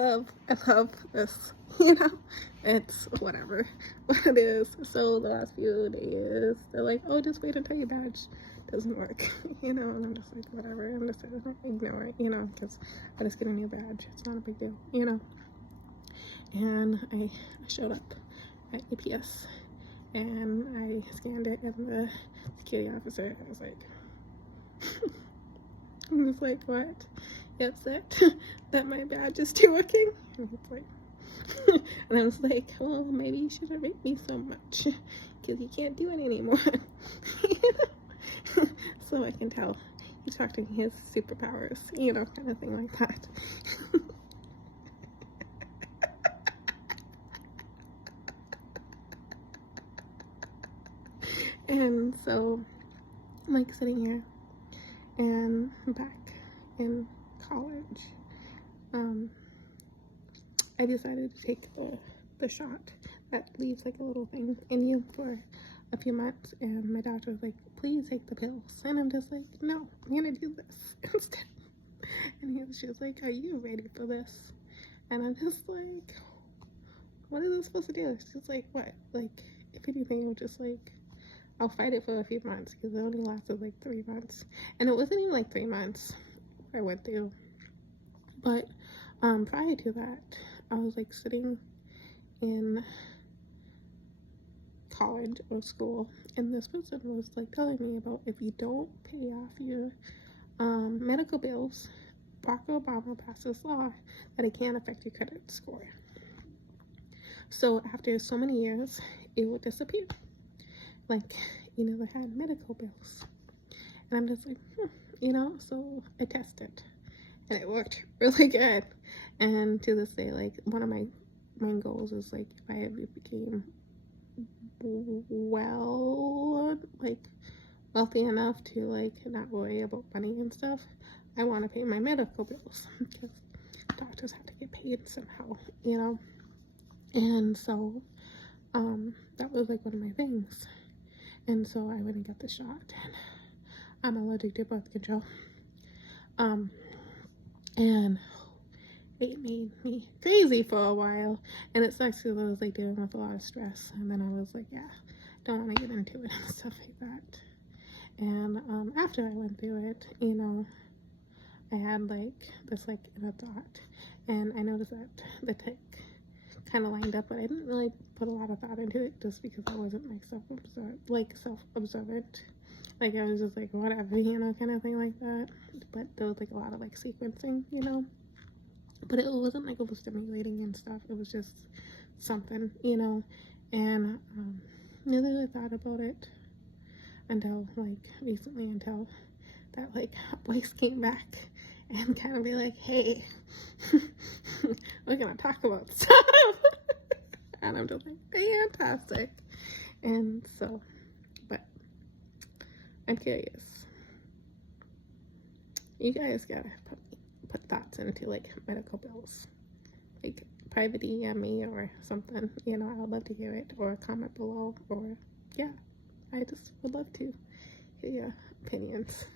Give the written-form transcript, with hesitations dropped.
love this, you know. It's whatever what it is. So the last few days they're like, oh, just wait until your badge doesn't work, you know, and I'm just like, whatever, I'm just gonna ignore it, you know, because I just get a new badge, it's not a big deal, you know. And I showed up at UPS and I scanned it, and the security officer was like, I'm just like, what? You upset that my badge is still working? And it's like, and I was like, well, maybe you shouldn't rate me so much because you can't do it anymore. So I can tell he's talking his superpowers, you know, kind of thing like that. And so I'm like sitting here, and back in college, I decided to take the shot that leaves like a little thing in you for a few months, and my doctor was like, please take the pills, and I'm just like, no, I'm gonna do this instead. And she was like, are you ready for this? And I'm just like, what is this supposed to do? She's like, what? Like, if anything, I'm just like, I'll fight it for a few months, because it only lasted like 3 months, and it wasn't even like 3 months I went through. But prior to that, I was like sitting in college or school, and this person was like telling me about, if you don't pay off your medical bills, Barack Obama passed this law that it can affect your credit score. So after so many years, it would disappear. Like, you never had medical bills. And I'm just like, you know, so I tested, and it worked really good. And to this day, like, one of my main goals is like, if I ever became wealthy enough to like not worry about money and stuff, I want to pay my medical bills, because doctors have to get paid somehow, you know. And so that was like one of my things. And so I went and got the shot, and I'm allergic to birth control, and it made me crazy for a while, and it sucks because I was like dealing with a lot of stress, and then I was like, yeah, don't want to get into it and stuff like that. And after I went through it, you know, I had like this like inner thought, and I noticed that the tick kind of lined up, but I didn't really put a lot of thought into it, just because I wasn't like self-observant. Like, I was just like, whatever, you know, kind of thing like that. But there was like a lot of like sequencing, you know. But it wasn't like overstimulating and stuff. It was just something, you know. And never really thought about it until like recently, until that like voice came back and kind of be like, hey, we're gonna talk about stuff. And I'm just like, fantastic. And so, but I'm curious, you guys gotta put thoughts into like medical bills, like private DM me or something, you know. I'd love to hear it, or comment below, or yeah, I just would love to hear your opinions.